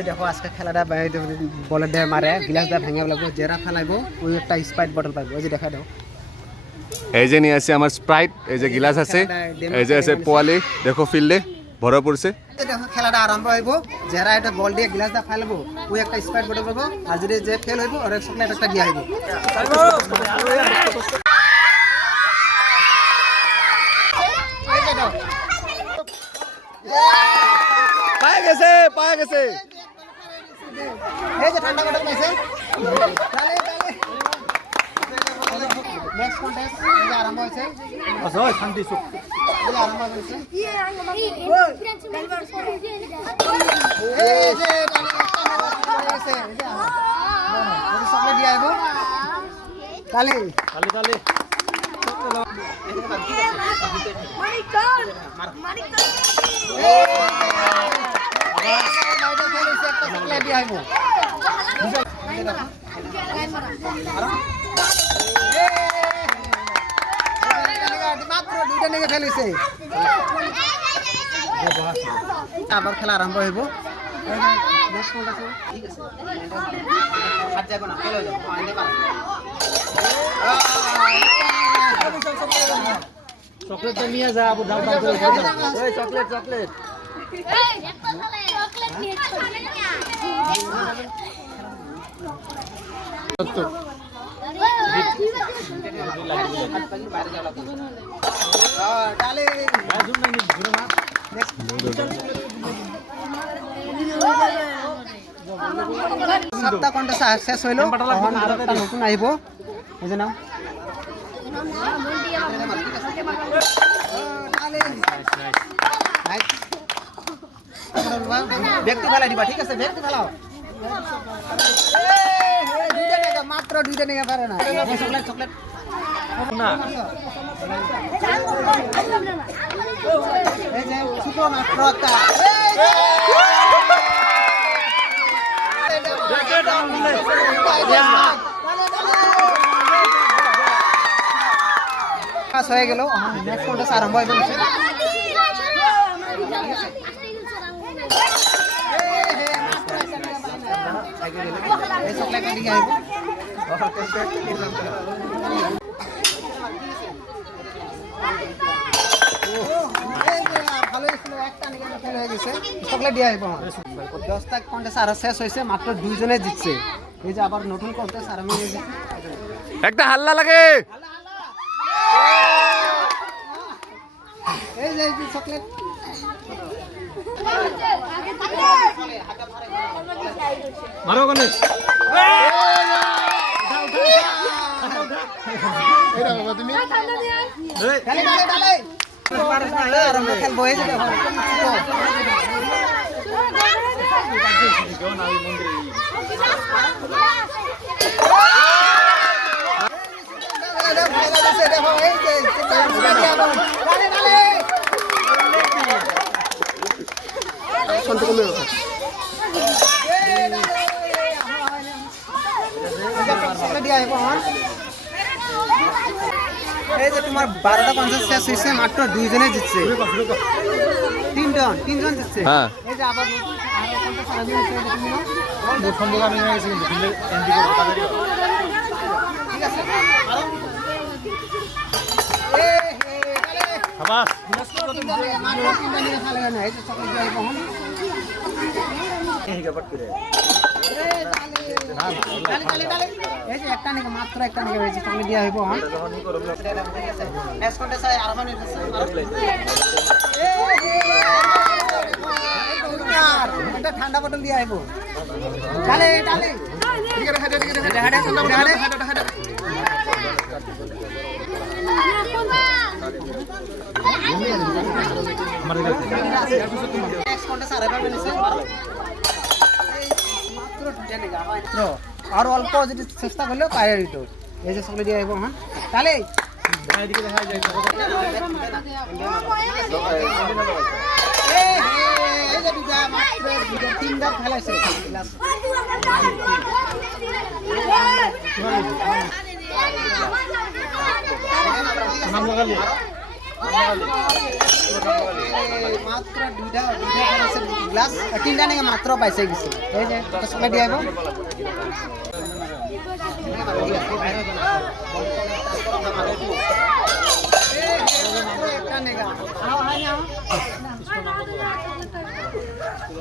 যে দেখো আজকে খেলাটা বলে দিয়ে মারে গিলাস দিয়ে ভেঙে ফেলাবো, যারা ফেলাইব ওই একটা স্প্রাইট বটল পাইব। ওই যে দেখা দাও, এই যে নিয়ে আছে আমার স্প্রাইট, এই যে গিলাস আছে, এই যে আছে পোয়ালি, দেখো ফিল্ডে ভরা পড়ছে। দেখো খেলাটা আরম্ভ হইব, যারা এটা বল দিয়ে গিলাস দিয়ে ফেলাবো ওই একটা স্প্রাইট বটল পাবো, আর যদি যে ফেল হইব ওর চকলেট একটা দিয়া হইব। পায়ে গেছে, পায়ে গেছে। এই যে ঠান্ডা বটল পাইছে, তালে নেক্সট কন্টেস্ট এই যে আরম্ভ হইছে। ওই শান্তি সুখ এই যে আরম্ভ হইছে, এই যে হইছে, এই যে চকলেট দিয়া হইব। তালে তালি তালি চকলেট দিয়া হইব। মাত্র দুইটা নিয়ে ফেলেছে, আবার খেলা আরম্ভ হইব। চকলেট নিয়ে যা, চকলেট চকলেট সাতটা কন্টেস্ট শেষ হইল, এখন আর একটা নতুন আহিব। বুঝে নাও, ব্যক্তি ফেলাই দিবা, ঠিক আছে? ব্যক্তি ফেলাও, মাত্র দুইটা নিয়ে পারে না। চকলেট চকলেট এই যে ছোট মাত্র একটা হয়ে গেল। নেক্সট কন্টেস্ট আরম্ভ হয়ে গেছে। চকলেট দিয়া হইব। 10টা কন্টেস্ট আর শেষ হয়েছে, মাত্র দুইজনে জিতছে। এই যে আবার নতুন কন্টেস্ট আরম্ভ হয়েছে। একটা হাল্লা লাগে। এই যে চকলেট মারো কোনে তুমি খেলবো। এই যে এই যে তোমার 12টা কন্টেস্ট শেষ হয়েছে, মাত্র দুইজনে জিতছে। তিনজন জিতছে। এই যে আবার ঠিক আছে, একটা নাকি মাত্র একটা নাকি হয়েছে, চকলেট দিয়া হইব। একটা ঠান্ডা বোতল দিয়া হইব। ডালে ডালে আর অল্প যদি চেষ্টা করলেও পায়ে দিত। এই যে চকলেট দিয়ে আইব। হ্যাঁ তাহলে তিনবার খেলাইছে। মাত্র দুইটা খেলাইছে। গ্লাস তিনটা নাকি মাত্র পাইছে গেছে এই যে চকলেট দিয়ে আইব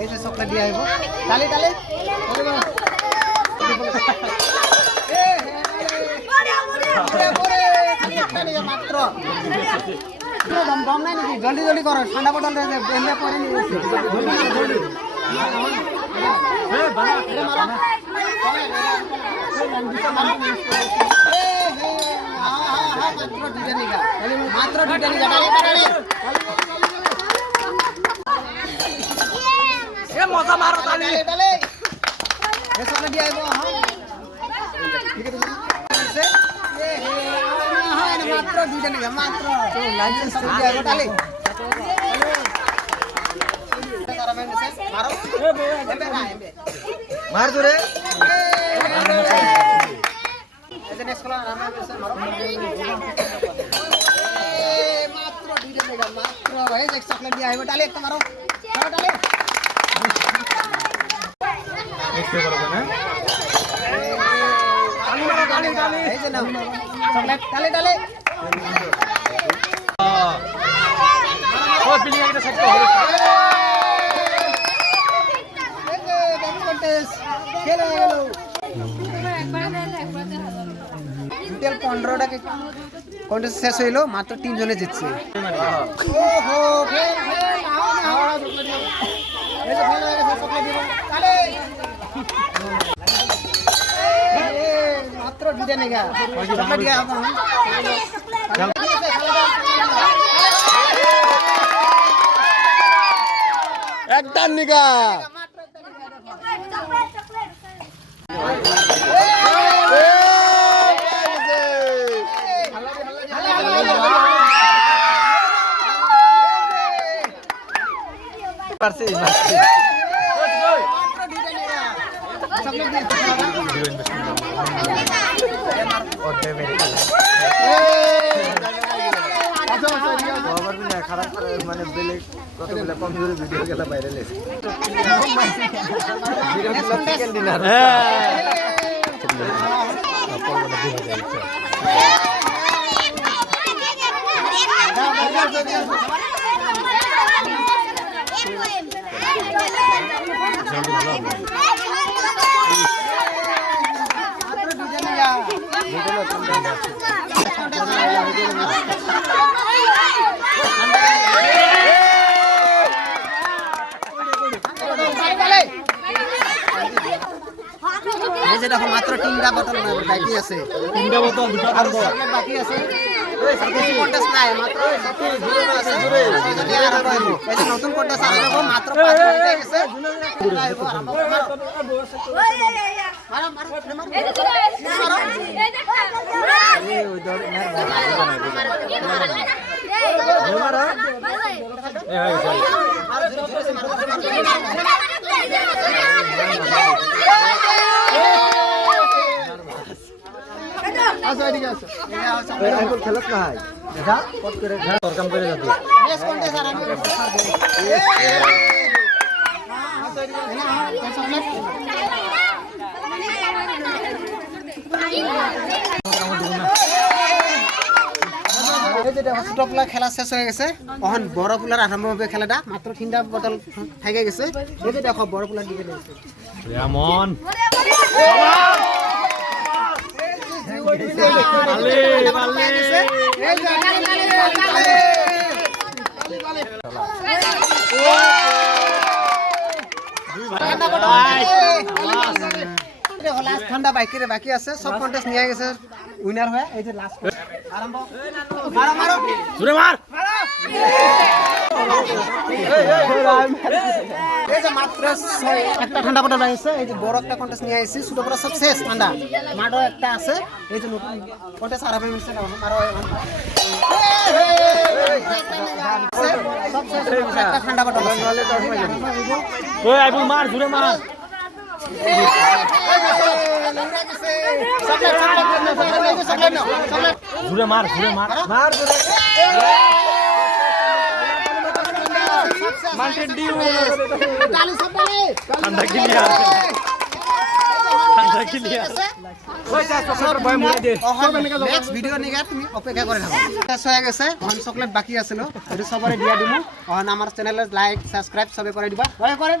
এই যে চকলেট দিয়ে আইব তালি তালি মাত্র দম দম নাই নাকি জলদি জলদি করো ঠান্ডা বটল এমনি পরে নিয়ে মাত্র দুইটা নিগা মজা মারো তালে তালে এসব দিয়ে আইবো ঠিক আছে মাত্র দুইটা নিগা মাত্র লাইসেন্স দিয়ে আইবো তালে মার জোরে এই যে নেক্সট কলা রামা বেসে মারো মাত্র দুইটা নিগা মাত্র এই যে চকলেট দিয়ে আইবো তালে একটা মারো তালে নেক্সট করব না এই যে নাও চকলেট তালে তালে ও বিলিং একটা সেট করো এই যে ডান্স কন্টেস্ট খেলা হলো টোটাল 15টা কন্টেস্ট শেষ হইলো মাত্র 3 জনে জিতছে ওহো এই যে ভালো হয়ে গেছে চকলেট দিব তালে মাত্র দুইটা নেগা চকলেট দিয়া হবে একটা নিগা পারছি চকলেট দিয়ে খারাপ মানে বেলেগ কতগুলো কমজোরি ভিডিও গেলা ভাইরাল হয়েছে এই যে দেখো মাত্র 3টা বোতল বাকি আছে 3টা বোতল দুটো আর চকলেট বাকি আছে এই কন্টেস্ট নাই মাত্র জুড়ে এই যে নতুন কন্টেস্ট আর দেখো মাত্র 5 মিনিট হয়ে গেছে মারো মারো এই যে মারো এই ওই দর মারো এই হয় চল আচ্ছা এদিকে আসো এই আইফোন খেলছ না হয় দেখা কত করে তোর কাম করে যাবি নেক্সট কোনটা স্যার আমি আচ্ছা এদিকে ছোটপলা খেলা শেষ হয়ে গেছে এখন বড় পোলার আরম্ভ হবে খেলাটা মাত্র 3টা বোতল থেকে গেছে এই যে দেখো বড় পোলার দিকে নিয়েছে রেমন ঠান্ডা বাইকের বাকি আছে সব কন্টেস্ট নিয়ে গেছে উইনার হয়ে এই যে লাস্ট আরম্ভ মারো মারো জোরে মার এই যে মাত্র একটা ঠান্ডা বোতল আছে এই যে বড় একটা কন্টেস্ট নিয়ে আইছি ছোট বড় সব শেষ ঠান্ডা মাডো একটা আছে এই যে নতুন কন্টেস্ট আর হবে মিশে নাও মারো সব শেষ একটা ঠান্ডা বোতল নলে 10 মিনিট ওই আইবুল মার জোরে মার জোরে মার জোরে মার মার জোরে মাউন্টেন ডিউ কালি সবাই ঠান্ডা কিলিয়া ঠান্ডা কিলিয়া ওই যা চকলেট বয় মুড়ে দে নেক্সট ভিডিও নিগা তুমি অপেক্ষা করে থাকো শেষ হয়ে গেছে এখন চকলেট বাকি আছিল এটো সবরে দিয়া দিমু এখন আমার চ্যানেলে লাইক সাবস্ক্রাইব সবে করে দিবা করে